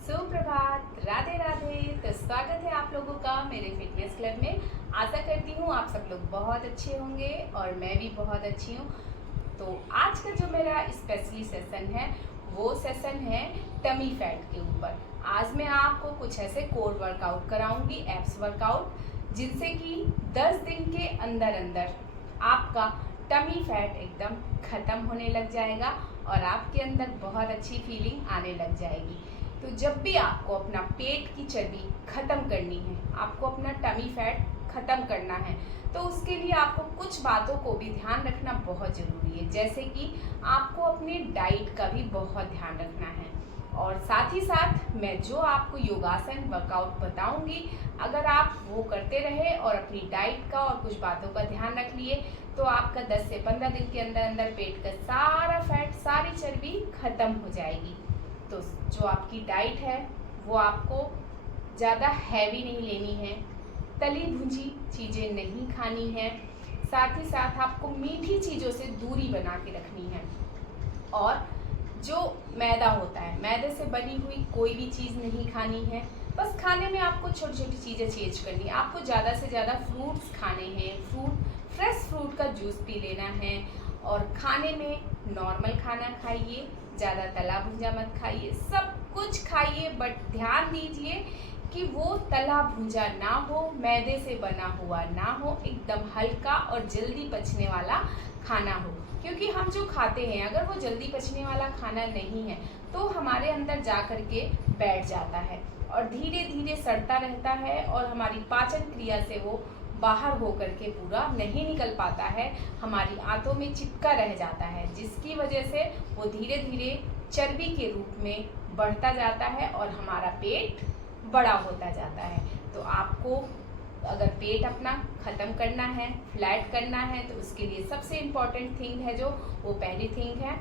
सुप्रभात, राधे राधे। तो स्वागत है आप लोगों का मेरे फिटनेस क्लब में। आशा करती हूँ आप सब लोग बहुत अच्छे होंगे और मैं भी बहुत अच्छी हूँ। तो आज का जो मेरा स्पेशली सेशन है वो सेशन है टमी फैट के ऊपर। आज मैं आपको कुछ ऐसे कोर वर्कआउट कराऊंगी, एब्स वर्कआउट, जिनसे कि 10 दिन के अंदर अंदर आपका टमी फैट एकदम ख़त्म होने लग जाएगा और आपके अंदर बहुत अच्छी फीलिंग आने लग जाएगी। तो जब भी आपको अपना पेट की चर्बी ख़त्म करनी है, आपको अपना टमी फैट ख़त्म करना है, तो उसके लिए आपको कुछ बातों को भी ध्यान रखना बहुत ज़रूरी है। जैसे कि आपको अपनी डाइट का भी बहुत ध्यान रखना है और साथ ही साथ मैं जो आपको योगासन वर्कआउट बताऊंगी, अगर आप वो करते रहे और अपनी डाइट का और कुछ बातों का ध्यान रख लिए, तो आपका 10 से 15 दिन के अंदर अंदर पेट का सारा फैट, सारी चर्बी ख़त्म हो जाएगी। तो जो आपकी डाइट है वो आपको ज़्यादा हैवी नहीं लेनी है, तली भुजी चीज़ें नहीं खानी है, साथ ही साथ आपको मीठी चीज़ों से दूरी बना के रखनी है। और जो मैदा होता है, मैदे से बनी हुई कोई भी चीज़ नहीं खानी है। बस खाने में आपको छोटी छोटी चीज़ें चेंज करनी है। आपको ज़्यादा से ज़्यादा फ्रूट्स खाने हैं, फ्रेश फ्रूट का जूस पी लेना है और खाने में नॉर्मल खाना खाइए, ज़्यादा तला भुजा मत खाइए। सब कुछ खाइए बट ध्यान दीजिए कि वो तला भुजा ना हो, मैदे से बना हुआ ना हो, एकदम हल्का और जल्दी पचने वाला खाना हो। क्योंकि हम जो खाते हैं, अगर वो जल्दी पचने वाला खाना नहीं है तो हमारे अंदर जा कर के बैठ जाता है और धीरे धीरे सड़ता रहता है और हमारी पाचन क्रिया से वो बाहर होकर के पूरा नहीं निकल पाता है, हमारी आंतों में चिपका रह जाता है, जिसकी वजह से वो धीरे धीरे चर्बी के रूप में बढ़ता जाता है और हमारा पेट बड़ा होता जाता है। तो आपको अगर पेट अपना ख़त्म करना है, फ्लैट करना है, तो उसके लिए सबसे इम्पॉर्टेंट थिंग है जो वो पहली थिंग है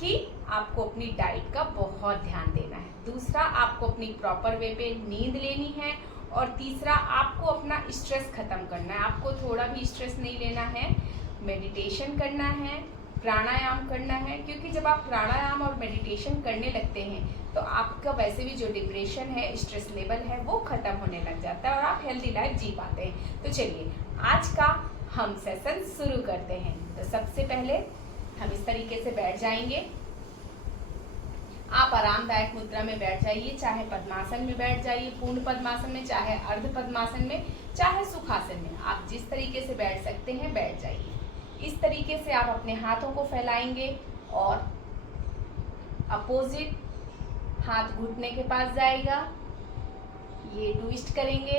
कि आपको अपनी डाइट का बहुत ध्यान देना है। दूसरा, आपको अपनी प्रॉपर वे पे नींद लेनी है और तीसरा, आपको अपना स्ट्रेस ख़त्म करना है। आपको थोड़ा भी स्ट्रेस नहीं लेना है, मेडिटेशन करना है, प्राणायाम करना है। क्योंकि जब आप प्राणायाम और मेडिटेशन करने लगते हैं तो आपका वैसे भी जो डिप्रेशन है, स्ट्रेस लेवल है, वो ख़त्म होने लग जाता है और आप हेल्दी लाइफ जी पाते हैं। तो चलिए आज का हम सेशन शुरू करते हैं। तो सबसे पहले हम इस तरीके से बैठ जाएंगे। आप आरामदायक मुद्रा में बैठ जाइए, चाहे पद्मासन में बैठ जाइए, पूर्ण पद्मासन में, चाहे अर्ध पद्मासन में, चाहे सुखासन में। आप जिस तरीके से बैठ सकते हैं बैठ जाइए। इस तरीके से आप अपने हाथों को फैलाएंगे और अपोजिट हाथ घुटने के पास जाएगा, ये ट्विस्ट करेंगे,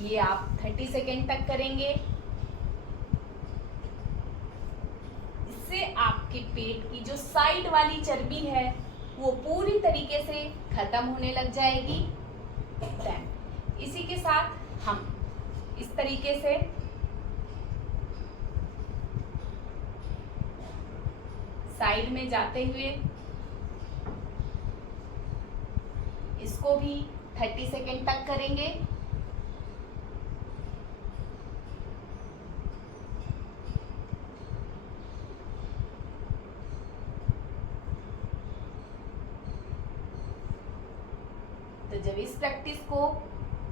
ये आप 30 सेकेंड तक करेंगे। इससे आपके पेट की जो साइड वाली चर्बी है वो पूरी तरीके से खत्म होने लग जाएगी। इसी के साथ हम इस तरीके से साइड में जाते हुए इसको भी 30 सेकेंड तक करेंगे। तो जब इस प्रैक्टिस को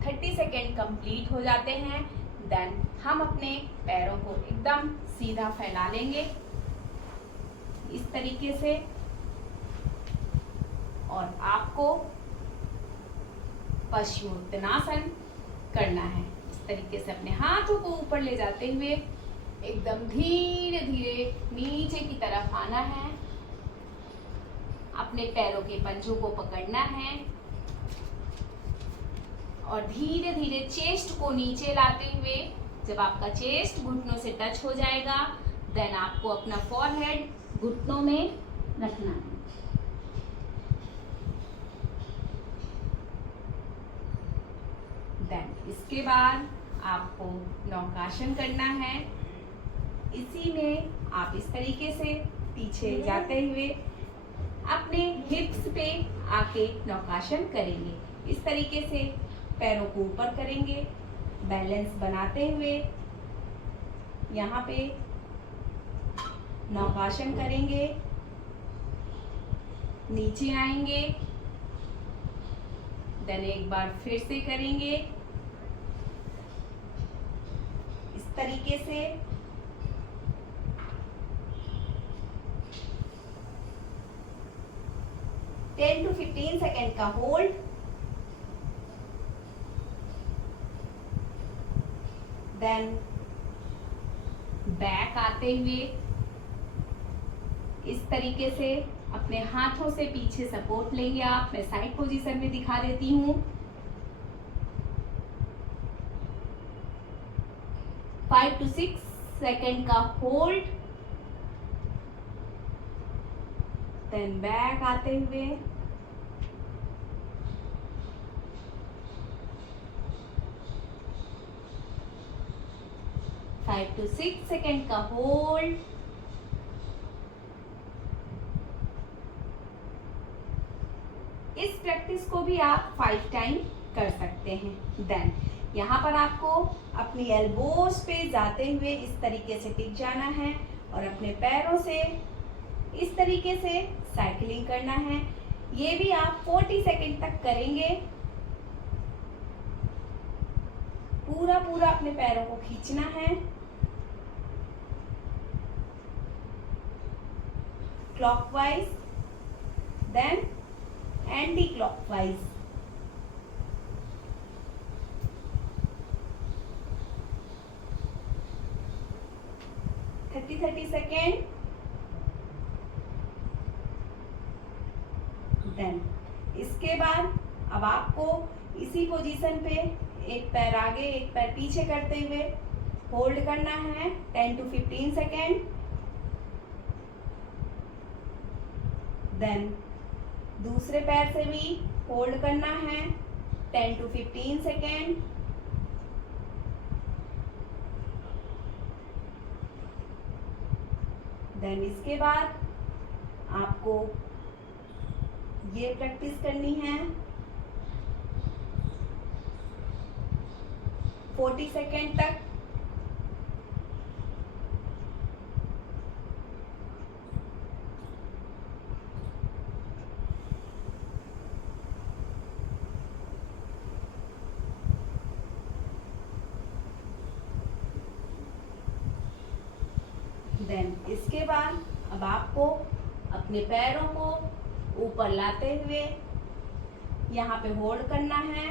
30 सेकेंड कंप्लीट हो जाते हैं, देन हम अपने पैरों को एकदम सीधा फैला लेंगे इस तरीके से और आपको पश्चिमोत्तानासन करना है। इस तरीके से अपने हाथों को ऊपर ले जाते हुए एकदम धीरे धीरे नीचे की तरफ आना है, अपने पैरों के पंजों को पकड़ना है और धीरे धीरे चेस्ट को नीचे लाते हुए जब आपका चेस्ट घुटनों से टच हो जाएगा, देन आपको अपना फॉरहेड घुटनों में रखना है। देन इसके बाद आपको नौकासन करना है। इसी में आप इस तरीके से पीछे जाते हुए अपने हिप्स पे आके नौकासन करेंगे। इस तरीके से पैरों को ऊपर करेंगे, बैलेंस बनाते हुए यहाँ पे नौकासन करेंगे, नीचे आएंगे, देन एक बार फिर से करेंगे इस तरीके से। टेन टू 15 सेकेंड का होल्ड, देन बैक आते हुए इस तरीके से अपने हाथों से पीछे सपोर्ट लेंगे आप। मैं साइड पोजीशन में दिखा देती हूँ। 5 to 6 सेकेंड का होल्ड, देन बैक आते हुए फाइव टू 6 सेकेंड का होल्ड, इस प्रैक्टिस को भी आप 5 टाइम कर सकते हैं। देन यहाँ पर आपको अपनी एल्बोज पे जाते हुए इस तरीके से टिक जाना है और अपने पैरों से इस तरीके से साइकिलिंग करना है। ये भी आप 40 सेकेंड तक करेंगे। पूरा पूरा अपने पैरों को खींचना है, clockwise then anti clockwise. Thirty second. Then इसके बाद अब आपको इसी पोजीशन पे एक पैर आगे एक पैर पीछे करते हुए होल्ड करना है 10 to 15 सेकेंड। देन दूसरे पैर से भी होल्ड करना है 10 to 15 सेकेंड। देन इसके बाद आपको ये प्रैक्टिस करनी है 40 सेकेंड तक। देन इसके बाद अब आपको अपने पैरों को ऊपर लाते हुए यहाँ पे होल्ड करना है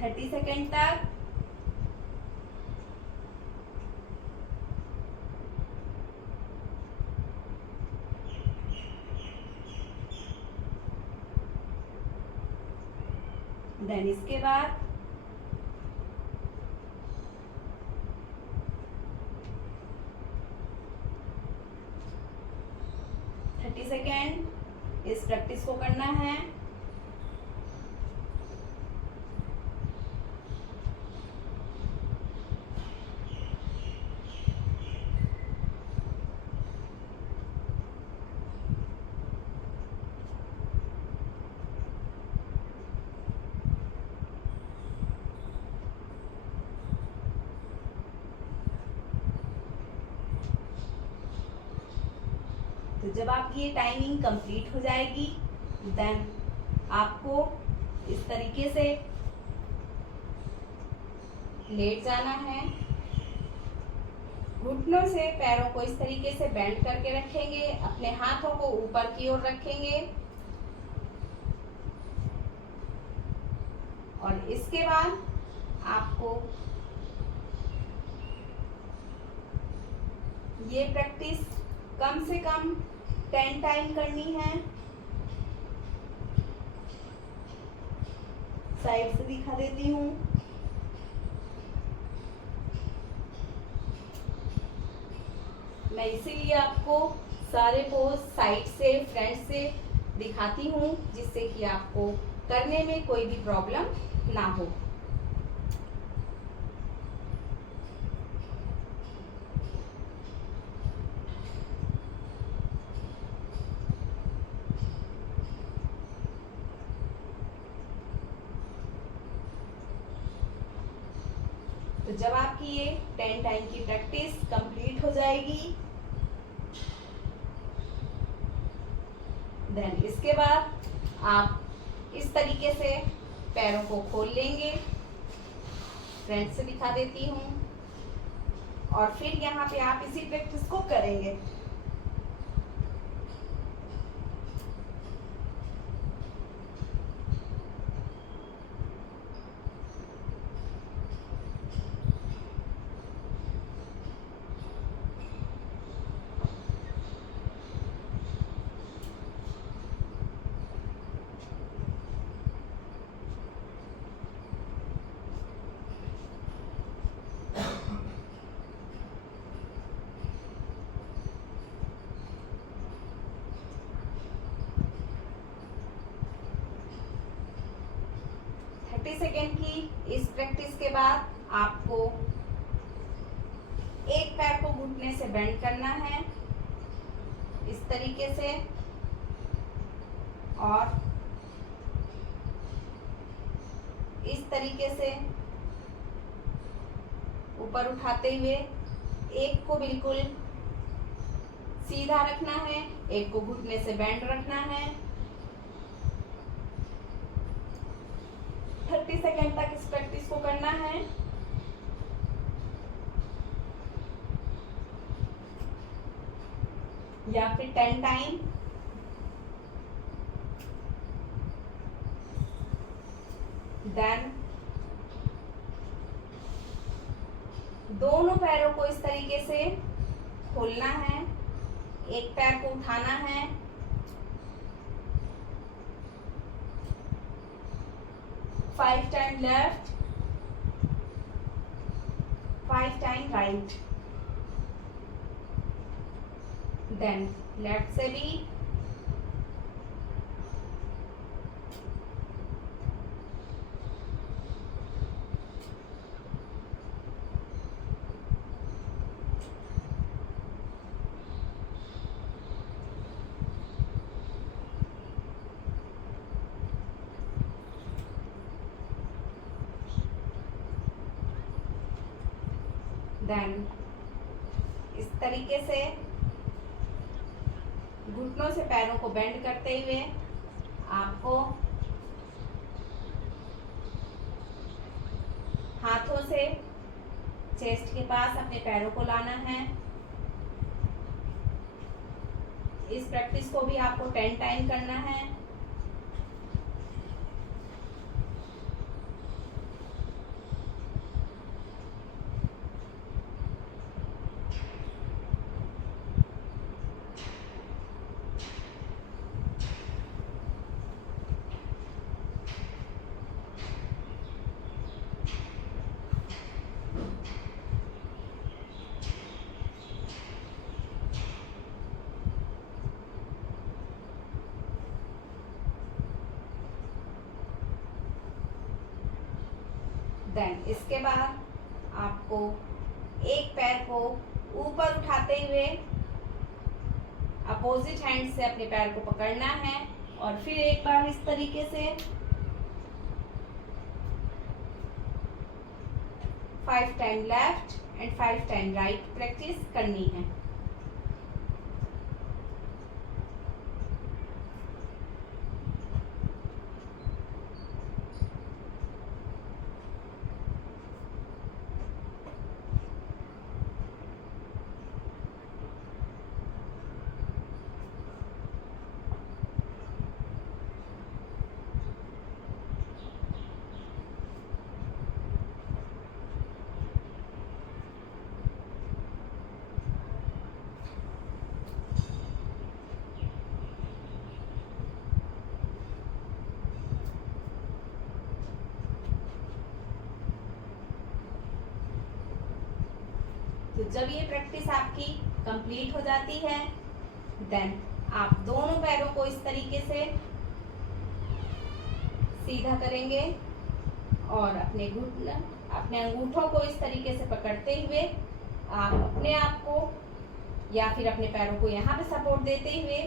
30 सेकेंड तक। देन इसके बाद सेकेंड इस प्रैक्टिस को करना है। तो जब आपकी ये टाइमिंग कंप्लीट हो जाएगी देन आपको इस तरीके से लेट जाना है। घुटनों से पैरों को इस तरीके से बेंड करके रखेंगे, अपने हाथों को ऊपर की ओर रखेंगे और इसके बाद आपको ये प्रैक्टिस कम से कम 10 टाइम करनी है। साइड से दिखा देती हूँ। मैं इसीलिए आपको सारे पोज साइड से फ्रंट से दिखाती हूँ जिससे कि आपको करने में कोई भी प्रॉब्लम ना हो। तो जब आपकी ये 10 टाइम की प्रैक्टिस कंप्लीट हो जाएगी, देन इसके बाद आप इस तरीके से पैरों को खोल लेंगे। फ्रंट से दिखा देती हूँ। और फिर यहाँ पे आप इसी प्रैक्टिस को करेंगे। सेकेंड की इस प्रैक्टिस के बाद आपको एक पैर को घुटने से बेंड करना है इस तरीके से, और इस तरीके से ऊपर उठाते हुए एक को बिल्कुल सीधा रखना है, एक को घुटने से बेंड रखना है। 30 सेकेंड तक इस प्रैक्टिस को करना है। या फिर 10 टाइम। देन दोनों पैरों को इस तरीके से खोलना है, एक पैर को उठाना है, five time left, 5 time right, then left से भी, देन इस तरीके से घुटनों से पैरों को बेंड करते हुए आपको हाथों से चेस्ट के पास अपने पैरों को लाना है। इस प्रैक्टिस को भी आपको 10 टाइम करना है। देन इसके बाद आपको एक पैर को ऊपर उठाते हुए अपोजिट हैंड से अपने पैर को पकड़ना है और फिर एक बार इस तरीके से 5 time left and 5 time right practice करनी है। तो जब ये प्रैक्टिस आपकी कंप्लीट हो जाती है, देन आप दोनों पैरों को इस तरीके से सीधा करेंगे और अपने अंगूठों को इस तरीके से पकड़ते हुए आप अपने आप को या फिर अपने पैरों को यहाँ पे सपोर्ट देते हुए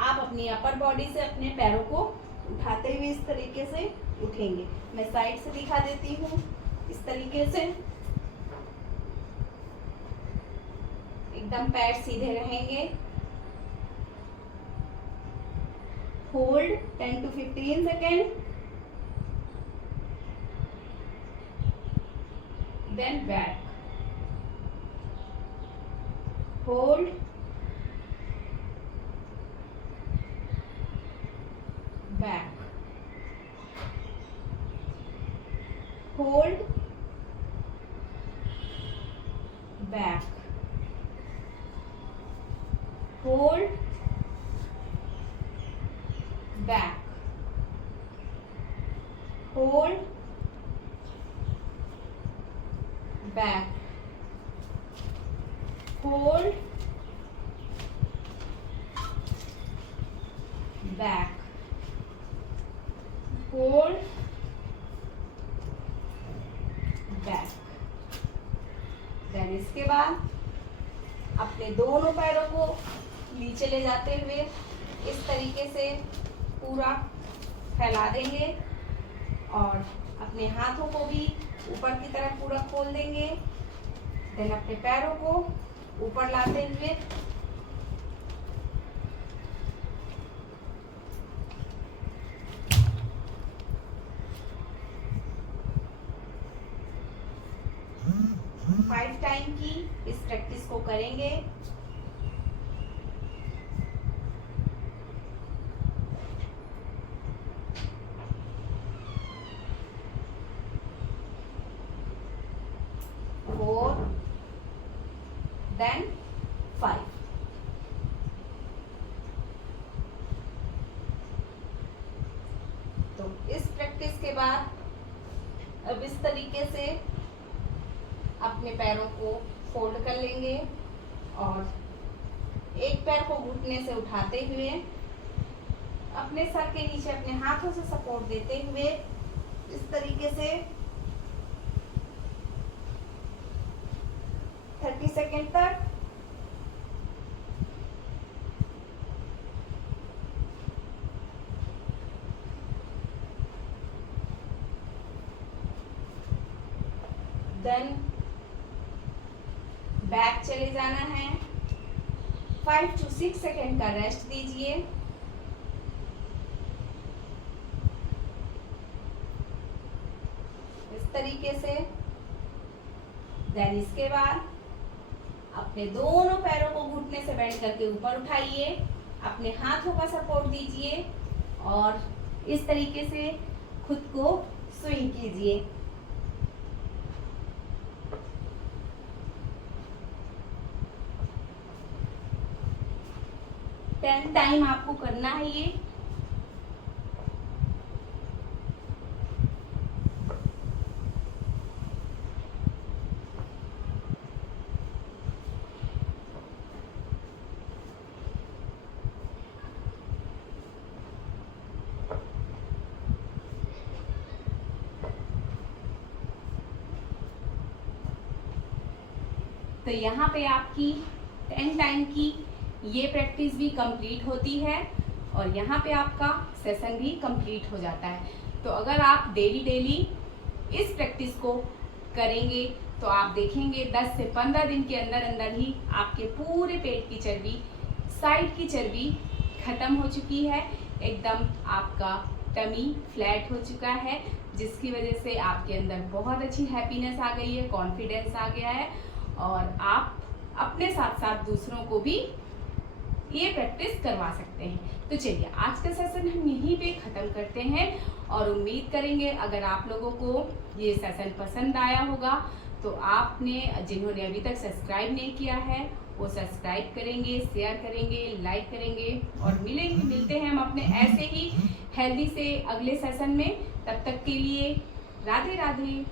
आप अपनी अपर बॉडी से अपने पैरों को उठाते हुए इस तरीके से उठेंगे। मैं साइड से दिखा देती हूँ इस तरीके से। एकदम पैर सीधे रहेंगे। Hold 10 to 15 second, then back, hold, back, hold, back, hold, back, hold, back, hold, back, hold, back. Then इसके बाद अपने दोनों पैरों को नीचे ले जाते हुए इस तरीके से पूरा फैला देंगे और अपने हाथों को भी ऊपर की तरफ पूरा खोल देंगे। देन अपने पैरों को ऊपर लाते हुए फाइव टाइम की इस प्रैक्टिस को करेंगे। Four, then 5। तो इस प्रैक्टिस के बाद अब इस तरीके से अपने पैरों को फोल्ड कर लेंगे और एक पैर को घुटने से उठाते हुए अपने सर के नीचे अपने हाथों से सपोर्ट देते हुए इस तरीके से 30 सेकेंड तक देन बैक चले जाना है। 5 to 6 सेकेंड का रेस्ट दीजिए। इस तरीके से देन इसके बाद अपने दोनों पैरों को घुटने से बेंड करके ऊपर उठाइए, अपने हाथों का सपोर्ट दीजिए और इस तरीके से खुद को स्विंग कीजिए। 10 टाइम आपको करना है ये। तो यहाँ पे आपकी 10 टाइम की ये प्रैक्टिस भी कंप्लीट होती है और यहाँ पे आपका सेशन भी कंप्लीट हो जाता है। तो अगर आप डेली इस प्रैक्टिस को करेंगे तो आप देखेंगे 10 से 15 दिन के अंदर अंदर ही आपके पूरे पेट की चर्बी, साइड की चर्बी खत्म हो चुकी है। एकदम आपका टमी फ्लैट हो चुका है, जिसकी वजह से आपके अंदर बहुत अच्छी हैप्पीनेस आ गई है, कॉन्फिडेंस आ गया है और आप अपने साथ साथ दूसरों को भी ये प्रैक्टिस करवा सकते हैं। तो चलिए आज का सेशन हम यहीं पे ख़त्म करते हैं और उम्मीद करेंगे अगर आप लोगों को ये सेशन पसंद आया होगा तो आपने जिन्होंने अभी तक सब्सक्राइब नहीं किया है वो सब्सक्राइब करेंगे, शेयर करेंगे, लाइक करेंगे और मिलते हैं हम अपने ऐसे ही हेल्दी से अगले सेशन में। तब तक के लिए राधे राधे।